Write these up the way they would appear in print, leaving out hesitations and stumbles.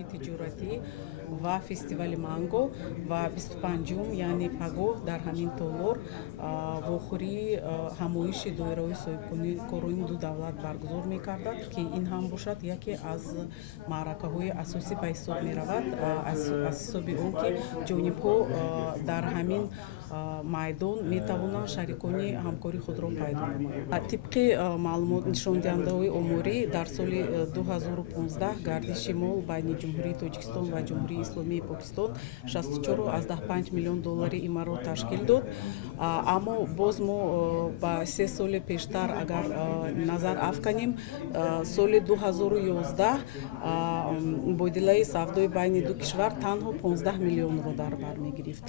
ҳамкории тиҷоратӣ ва фестивали манго ва 25-ум яъне пагоҳ дар ҳамин толор вохӯрии ҳамоиши доираҳои соҳибкорони ду давлат баргузор мекардад ки ин ҳам бошад яке аз маъракаҳои асосӣ ба ҳисоб меравад аз ҳисоби он ки ҷонибҳо дар ҳамин майдон метавонанд шарикони ҳамкории худро пайдо намоянд. Тибқи маълумот нишондиҳандаҳои оморӣ дар соли 2015 гардиши мол байни ҷумҳурии Тоҷикистон ва ҷумҳурии исломии Покистон 64,5 миллион доллари имаро ташкил дод. Аммо боз мо ба 3 соли пештар агар назар афканем, соли 2011 мубодилаи савдои байни ду кишвар танҳо 15 миллионро дар бар мегирифт.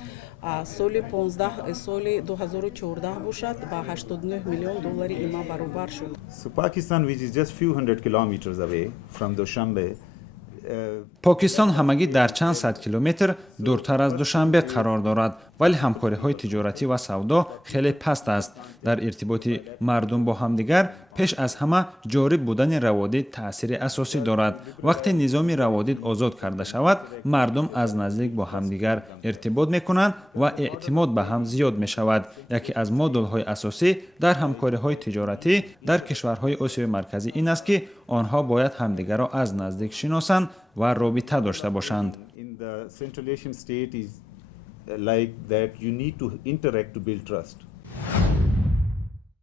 Соли 2014 бошад ба 89 миллион доллари има баробар шуд. So Pakistan, which is just few hundred kilometers away from Dushanbe, покистон ҳамагӣ дар чанд сад километр дуртар аз душанбе қарор дорад, вале ҳамкориҳои тиҷоратӣ ва савдо хеле паст аст. Дар иртиботи мардум бо ҳамдигар пеш аз ҳама ҷориб будани раводид таъсири асосӣ дорад. Вақте низоми раводид озод карда шавад, мардум аз наздик бо ҳамдигар иртибот мекунанд ва эътимод ба ҳам зиёд мешавад. Яке аз модулҳои асосӣ дар ҳамкориҳои тиҷоратӣ дар кишварҳои Осиёи марказӣ ин аст ки онҳо бояд ҳамдигарро аз наздик шиносанд ва робита дошта бошанд. in the Central Asian state is like that you need to interact to build trust.